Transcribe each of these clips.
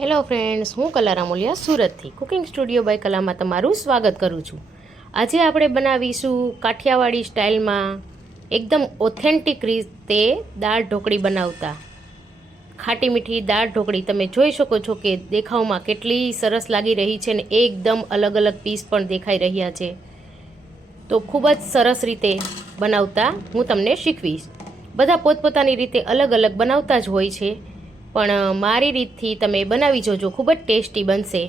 Hello friends, હું કલા રામોલિયા સુરતથી કુકિંગ સ્ટુડિયો બાય કલામાં તમારું સ્વાગત કરું છું। આજે આપણે બનાવીશું કાઠિયાવાડી સ્ટાઇલમાં એકદમ ઓથેન્ટિક રીતે દાળ ઢોકળી બનાવતા ખાટી મીઠી દાળ ઢોકળી। તમે જોઈ શકો છો કે દેખાવમાં કેટલી સરસ લાગી રહી છે ને એકદમ અલગ અલગ પીસ પણ દેખાઈ રહ્યા છે। તો ખૂબ જ સરસ રીતે બનાવતા હું તમને શીખવીશ। બધા પોતપોતાની રીતે અલગ અલગ બનાવતા જ હોય છે, પણ મારી રીતથી તમે બનાવી જોજો, ખૂબ જ ટેસ્ટી બનશે।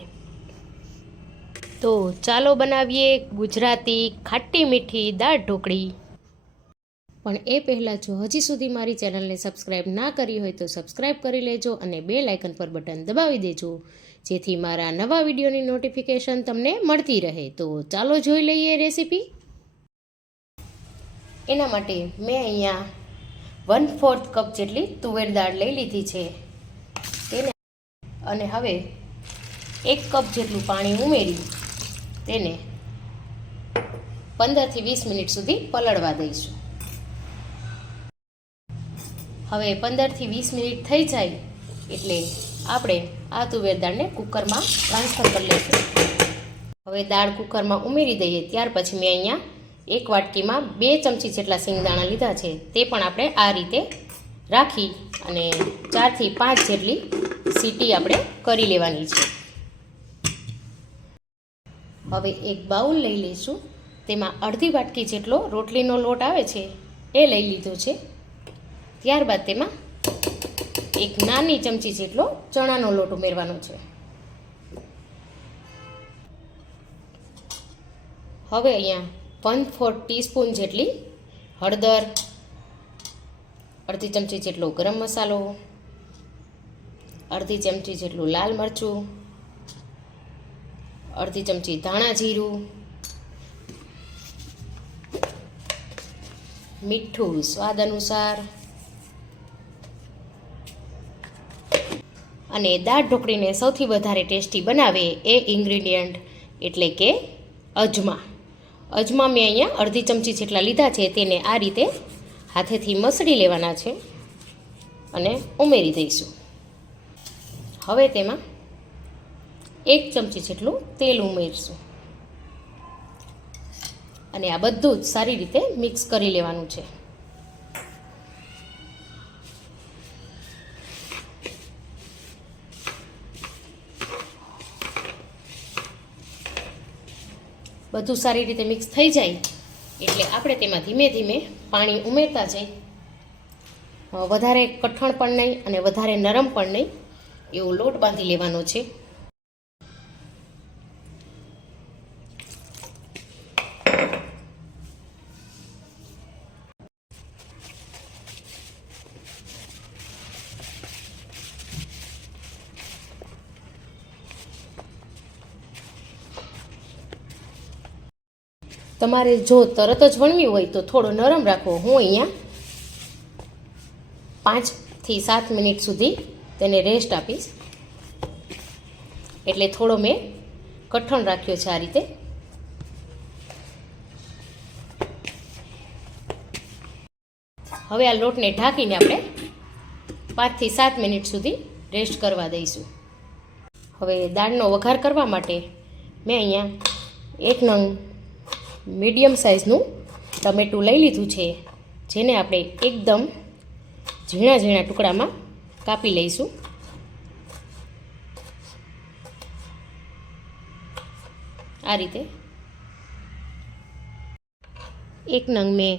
તો ચાલો બનાવીએ ગુજરાતી ખાટી મીઠી દાળ ઢોકળી। પણ એ પહેલાં જો હજી સુધી મારી ચેનલને સબસ્ક્રાઈબ ના કરી હોય તો સબસ્ક્રાઈબ કરી લેજો અને બેલ આઇકન પર બટન દબાવી દેજો, જેથી મારા નવા વિડીયોની નોટિફિકેશન તમને મળતી રહે। તો ચાલો જોઈ લઈએ રેસીપી। એના માટે મેં અહીંયા 1/4 કપ જેટલી તુવેર દાળ લઈ લીધી છે તેને, અને હવે 1 કપ જેટલું પાણી ઉમેરી તેને 15 થી 20 મિનિટ સુધી પલળવા દઈશું। હવે 15 થી 20 મિનિટ થઈ જાય એટલે આપણે આ તુવેર દાળને કુકરમાં ટ્રાન્સફર કરી લઈશું। હવે દાળ કુકરમાં ઉમેરી દઈએ ત્યાર પછી મેં અહીંયા એક વાટકીમાં 2 ચમચી જેટલા સિંગદાણા લીધા છે, તે પણ આપણે આ રીતે રાખી અને 4 થી 5 જેટલી સીટી આપણે કરી લેવાની છે। હવે એક બાઉલ લઈ લઈશું, તેમાં અડધી વાટકી જેટલો રોટલીનો લોટ આવે છે એ લઈ લીધો છે। ત્યારબાદ તેમાં એક નાની ચમચી જેટલો ચણાનો લોટ ઉમેરવાનો છે। હવે અહીંયા 1/4 ટીસ્પૂન જેટલી હળદર, અડધી ચમચી જેટલો ગરમ મસાલો, અડધી ચમચી જેટલું લાલ મરચું, અડધી ચમચી ધાણા જીરું, મીઠું સ્વાદ અનુસાર, અને દાળ ઢોકળીને સૌથી વધારે ટેસ્ટી બનાવે એ ઇન્ગ્રીડિયન્ટ એટલે કે અજમા। અજમા મેં અહીંયા અડધી ચમચી જેટલા લીધા છે, તેને આ રીતે હાથેથી મસળી લેવાના છે અને ઉમેરી દઈશું। હવે તેમાં 1 ચમચી જેટલું તેલ ઉમેરશું અને આ બધું જ સારી રીતે મિક્સ કરી લેવાનું છે। બધું સારી રીતે મિક્સ થઈ જાય એટલે આપણે તેમાં ધીમે ધીમે પાણી ઉમેરતા જઈ, વધારે કઠણ પણ નહીં અને વધારે નરમ પણ નહીં એવો લોટ બાંધી લેવાનો છે। તમારે જો તરત જ વણવી હોય તો થોડો નરમ રાખવો। હું અહીંયા 5 થી 7 મિનિટ સુધી તેને રેસ્ટ આપીશ, એટલે થોડો મેં કઠણ રાખ્યો છે આ રીતે। હવે આ લોટને ઢાંકીને આપણે 5 થી 7 મિનિટ સુધી રેસ્ટ કરવા દઈશું। હવે દાળનો વઘાર કરવા માટે મેં અહીંયા 1 નંગ મીડિયમ સાઇઝનું ટમેટું લઈ લીધું છે, જેને આપણે એકદમ ઝીણા ઝીણા ટુકડામાં કાપી લઈશું। આ રીતે 1 નંગ મેં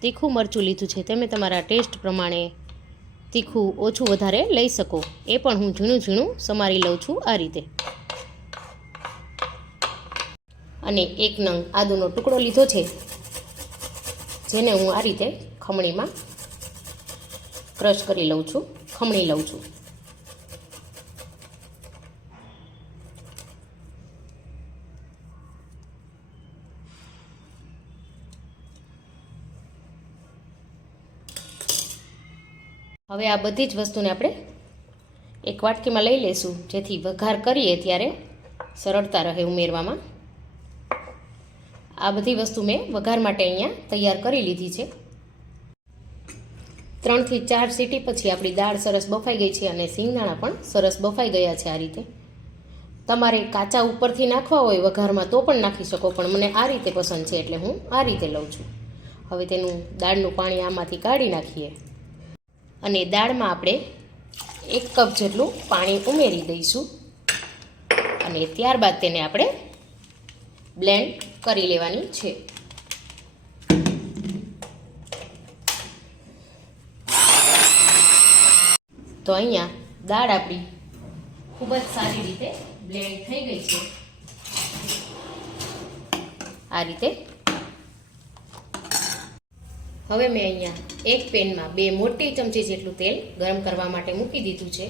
તીખું મરચું લીધું છે, તમે તમારા ટેસ્ટ પ્રમાણે તીખું ઓછું વધારે લઈ શકો, એ પણ હું ઝીણું ઝીણું સમારી લઉં છું આ રીતે। અને 1 નંગ આદુનો ટુકડો લીધો છે, જેને હું આ રીતે ખમણીમાં ક્રશ કરી લઉં છું, ખમણી લઉં છું। હવે આ બધી જ વસ્તુને આપણે એક વાટકીમાં લઈ લઈશું, જેથી વઘાર કરીએ ત્યારે સરળતા રહે ઉમેરવામાં। આ બધી વસ્તુ મેં વઘાર માટે અહીંયા તૈયાર કરી લીધી છે। 3 થી 4 સીટી પછી આપણી દાળ સરસ બફાઈ ગઈ છે અને સિંગદાણા પણ સરસ બફાઈ ગયા છે. આ રીતે તમારે કાચા ઉપરથી નાખવા હોય વઘારમાં તો પણ નાખી શકો, પણ મને આ રીતે પસંદ છે એટલે હું આ રીતે લઉં છું. હવે તેનું દાળનું પાણી આમાંથી કાઢી નાખીએ અને દાળમાં આપણે 1 કપ જેટલું પાણી ઉમેરી દઈશું અને ત્યારબાદ તેને આપણે બ્લેન્ડ કરી લેવાની છે. તો અહીંયા દાળ આપણી ખૂબ જ સારી રીતે બ્લેન્ડ થઈ ગઈ છે. આ રીતે હવે મેં અહીંયા એક પેનમાં 2 મોટી ચમચી જેટલું તેલ ગરમ કરવા માટે મૂકી દીધું છે.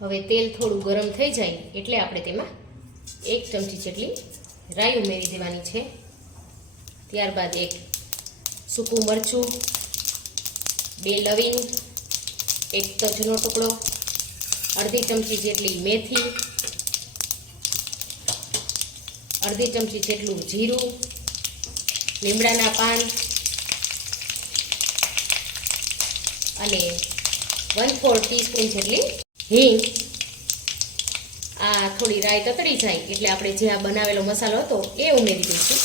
હવે તેલ થોડું ગરમ થઈ જાય એટલે આપણે તેમાં 1 ચમચી જેટલી રાઈ ઉમેરી દેવાની છે. ત્યારબાદ 1 સૂકું મરચું, 2 લવિંગ, 1 તજનો ટુકડો, અડધી ચમચી જેટલી મેથી, અડધી ચમચી જેટલું જીરું, લીમડાના પાન અને 1/4 ટીસ્પૂન જેટલી હિંગ. આ થોડી રાઈ તતડી જાય એટલે આપણે જે આ બનાવેલો મસાલો હતો એ ઉમેરી દઈશું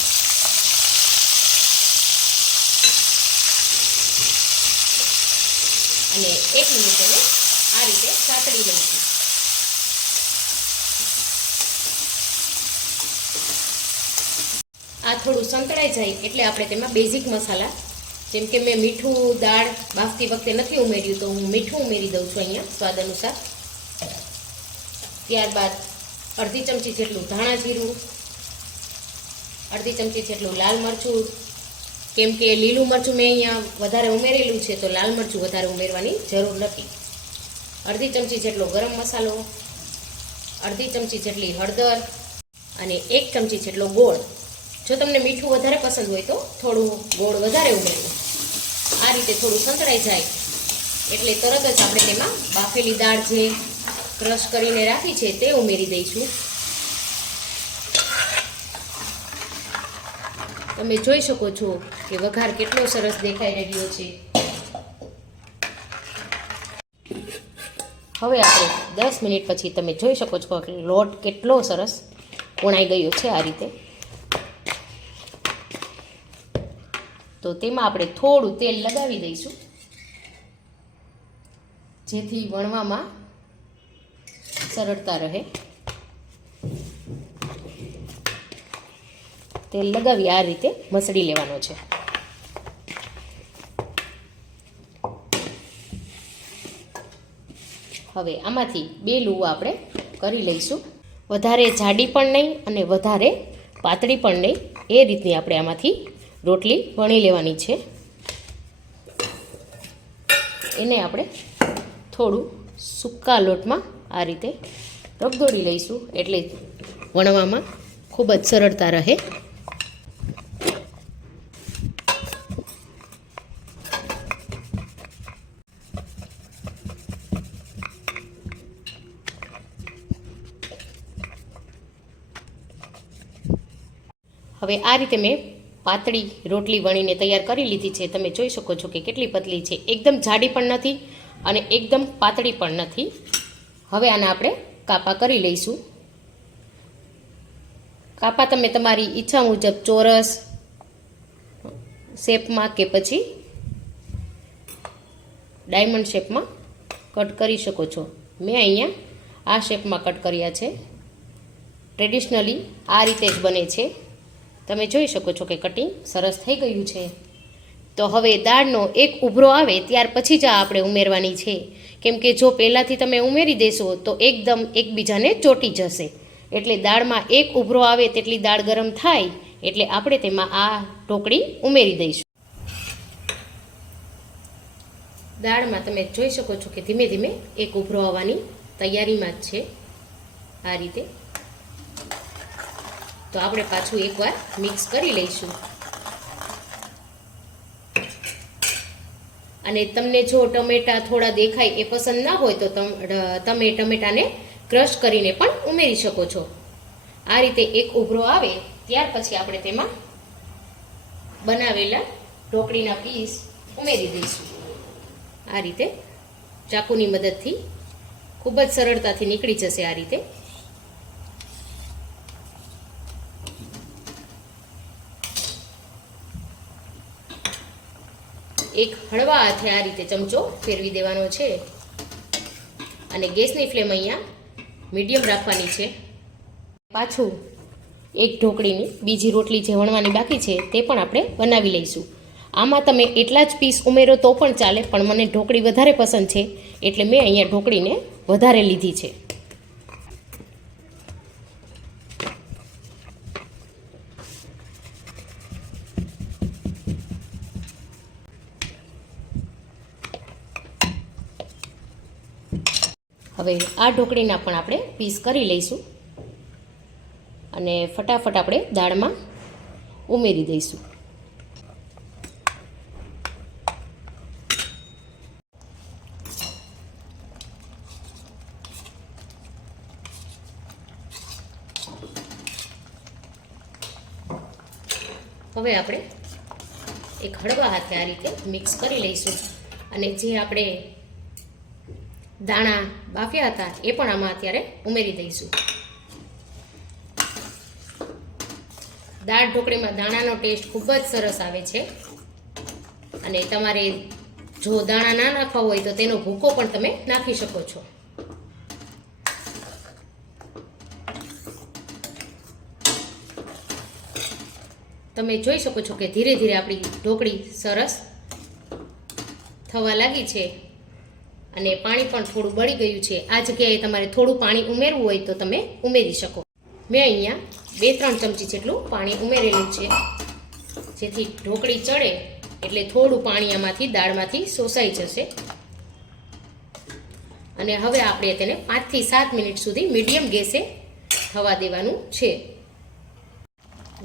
અને 1 મિનિટ એને આ રીતે સાતળી લઈશું. આ થોડું સંતળાઈ જાય એટલે આપણે તેમાં બેઝિક મસાલા, જેમ કે મેં મીઠું દાળ બાફતી વખતે નથી ઉમેર્યું તો હું મીઠું ઉમેરી દઉં છું અહીંયા સ્વાદ અનુસાર. ત્યારબાદ અડધી ચમચી જેટલું ધાણા જીરું, અડધી ચમચી જેટલું લાલ મરચું, કેમ કે લીલું મરચું મેં અહીંયા વધારે ઉમેરેલું છે તો લાલ મરચું વધારે ઉમેરવાની જરૂર નથી. અડધી ચમચી જેટલો ગરમ મસાલો, અડધી ચમચી જેટલી હળદર અને 1 ચમચી જેટલો ગોળ. જો તમને મીઠું વધારે પસંદ હોય તો થોડું ગોળ વધારે ઉમેરવું. આ રીતે થોડું સંતળાઈ જાય એટલે તરત જ આપણે તેમાં બાફેલી દાળ જે ક્રશ કરીને રાખી છે તે ઉમેરી દઈશું. તમે જોઈ શકો છો કે વઘાર કેટલો સરસ દેખાઈ રહ્યો છે. હવે આપણે 10 મિનિટ પછી તમે જોઈ શકો છો કે લોટ કેટલો સરસ વણાઈ ગયો છે. આ રીતે તો તેમાં આપણે થોડું તેલ લગાવી દઈશું જેથી વણવામાં સરળતા રહે. તેલ લગાવી આ રીતે મસળી લેવાનો છે. હવે આમાંથી 2 લુવા આપણે કરી લઈશું. વધારે જાડી પણ નહીં અને વધારે પાતળી પણ નહીં, એ રીતની આપણે આમાંથી રોટલી વણી લેવાની છે. એને આપણે થોડું સૂકા લોટમાં આ રીતે રગદોળી લઈશું એટલે વણવામાં ખૂબ જ સરળતા રહે. હવે આ રીતે મેં પાતળી રોટલી વણીને તૈયાર કરી લીધી છે. તમે જોઈ શકો છો કે કેટલી પતલી છે. એકદમ જાડી પણ નથી અને એકદમ પાતળી પણ નથી. હવે આને આપણે કાપા કરી લઈશું. કાપા તમે તમારી ઈચ્છા મુજબ ચોરસ શેપમાં કે પછી ડાયમંડ શેપમાં કટ કરી શકો છો. મેં અહીંયા આ શેપમાં કટ કર્યા છે. ટ્રેડિશનલી આ રીતે જ બને છે. તમે જોઈ શકો છો કે કટિંગ સરસ થઈ ગયું છે. તો હવે દાળનો એક ઉભરો આવે ત્યાર પછી જ આપણે ઉમેરવાની છે, કેમ કે જો પહેલાંથી તમે ઉમેરી દેશો તો એકદમ એકબીજાને ચોંટી જશે. એટલે દાળમાં એક ઉભરો આવે તેટલી દાળ ગરમ થાય એટલે આપણે તેમાં આ ઢોકળી ઉમેરી દઈશું. દાળમાં તમે જોઈ શકો છો કે ધીમે ધીમે એક ઉભરો આવવાની તૈયારીમાં જ છે. આ રીતે તો આપણે પાછું એકવાર મિક્સ કરી લઈશું. અને તમને જો ટમેટા થોડા દેખાય એ પસંદ ના હોય તો તમે ટમેટાને ક્રશ કરીને પણ ઉમેરી શકો છો. આ રીતે એક ઉભરો આવે ત્યાર પછી આપણે તેમાં બનાવેલા ઢોકળીના પીસ ઉમેરી દઈશું. આ રીતે ચાકુની મદદથી ખૂબ જ સરળતાથી નીકળી જશે. આ રીતે એક હળવા હાથે આ રીતે ચમચો ફેરવી દેવાનો છે અને ગેસની ફ્લેમ અહીંયા મીડિયમ રાખવાની છે. પાછું એક ઢોકળીની બીજી રોટલી જે વણવાની બાકી છે તે પણ આપણે બનાવી લઈશું. આમાં તમે એટલા જ પીસ ઉમેરો તો પણ ચાલે, પણ મને ઢોકળી વધારે પસંદ છે એટલે મેં અહીંયા ઢોકળીને વધારે લીધી છે. હવે આ ઢોકળીના પણ આપણે પીસ કરી લઈશું અને ફટાફટ આપણે દાળમાં ઉમેરી દઈશું. હવે આપણે એક હળવા હાથે આ રીતે મિક્સ કરી લઈશું અને જે આપણે દાણા બાફ્યા હતા એ પણ આમાં અત્યારે ઉમેરી દઈશું. દાળ ઢોકળીમાં દાણાનો ટેસ્ટ ખૂબ જ સરસ આવે છે અને તમારે જો દાણા ના નાખવા હોય તો તેનો ભૂકો પણ તમે નાખી શકો છો. તમે જોઈ શકો છો કે ધીરે ધીરે આપણી ઢોકળી સરસ થવા લાગી છે અને પાણી પણ થોડું બળી ગયું છે. આ જગ્યાએ તમારે થોડું પાણી ઉમેરવું હોય તો તમે ઉમેરી શકો. મેં અહીંયા 2-3 ચમચી જેટલું પાણી ઉમેરેલું છે જેથી ઢોકળી ચડે એટલે થોડું પાણી આમાંથી દાળમાંથી શોષાઈ જશે. અને હવે આપણે તેને 5 થી 7 મિનિટ સુધી મીડિયમ ગેસે થવા દેવાનું છે.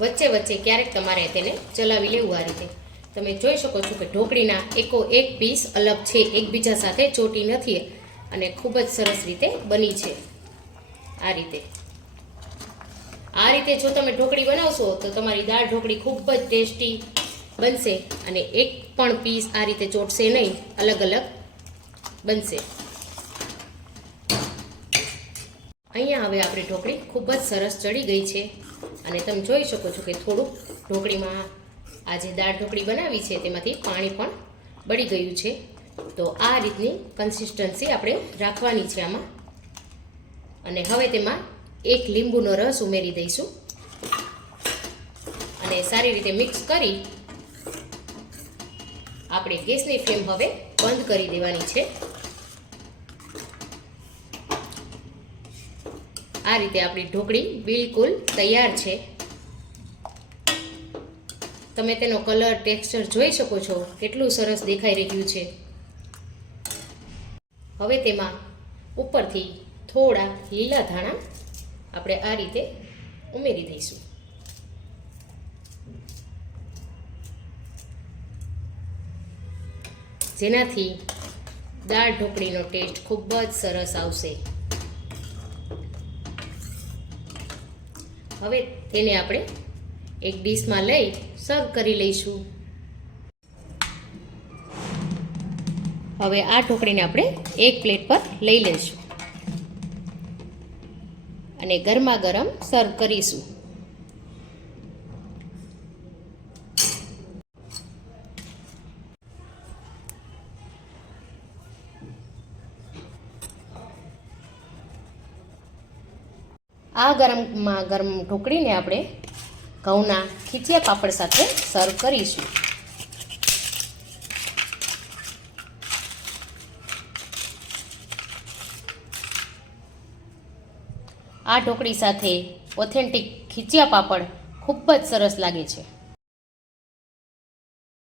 વચ્ચે વચ્ચે ક્યારેક તમારે તેને ચલાવી લેવું. આ રીતે તમે જોઈ શકો છો કે ઢોકળીના એકો એક પીસ અલગ છે, એકબીજા સાથે ચોટી નથી અને ખૂબ જ સરસ રીતે બની છે. આ રીતે જો તમે ઢોકળી બનાવશો તો તમારી દાળ ઢોકળી ખૂબ જ ટેસ્ટી બનશે અને એક પણ પીસ આ રીતે ચોટશે નહીં, અલગ અલગ બનશે. અહીંયા હવે આપણી ઢોકળી ખૂબ જ સરસ ચડી ગઈ છે અને તમે જોઈ શકો છો કે થોડુંક ઢોકળીમાં આ જે દાળ ઢોકળી બનાવી છે તેમાંથી પાણી પણ બળી ગયું છે. તો આ રીતની કન્સિસ્ટન્સી આપણે રાખવાની છે આમાં. અને હવે તેમાં 1 લીંબુનો રસ ઉમેરી દઈશું અને સારી રીતે મિક્સ કરી આપણે ગેસની ફ્લેમ હવે બંધ કરી દેવાની છે. આ રીતે આપણી ઢોકળી બિલકુલ તૈયાર છે. તમે તેનો કલર, ટેક્સચર જોઈ શકો છો કેટલું સરસ દેખાઈ રહ્યું છે. હવે તેમાં ઉપરથી થોડા લીલા ધાણા આપણે આ રીતે ઉમેરી દઈશું. જેનાથી દાળ ઢોકળીનો ટેસ્ટ ખૂબ જ સરસ આવશે. હવે તેને આપણે એક ડીશમાં લઈ સર્વ કરી લઈશું. હવે આ ઢોકળીને આપણે એક પ્લેટ પર લઈ લઈશું અને ગરમા ગરમ સર્વ કરીશું. આ ગરમમાં ગરમ ઢોકળીને આપણે ઘઉંના ખીચિયા પાપડ સાથે સર્વ કરીશું. આ ઢોકળી સાથે ઓથેન્ટિક ખીચિયા પાપડ ખૂબ જ સરસ લાગે છે.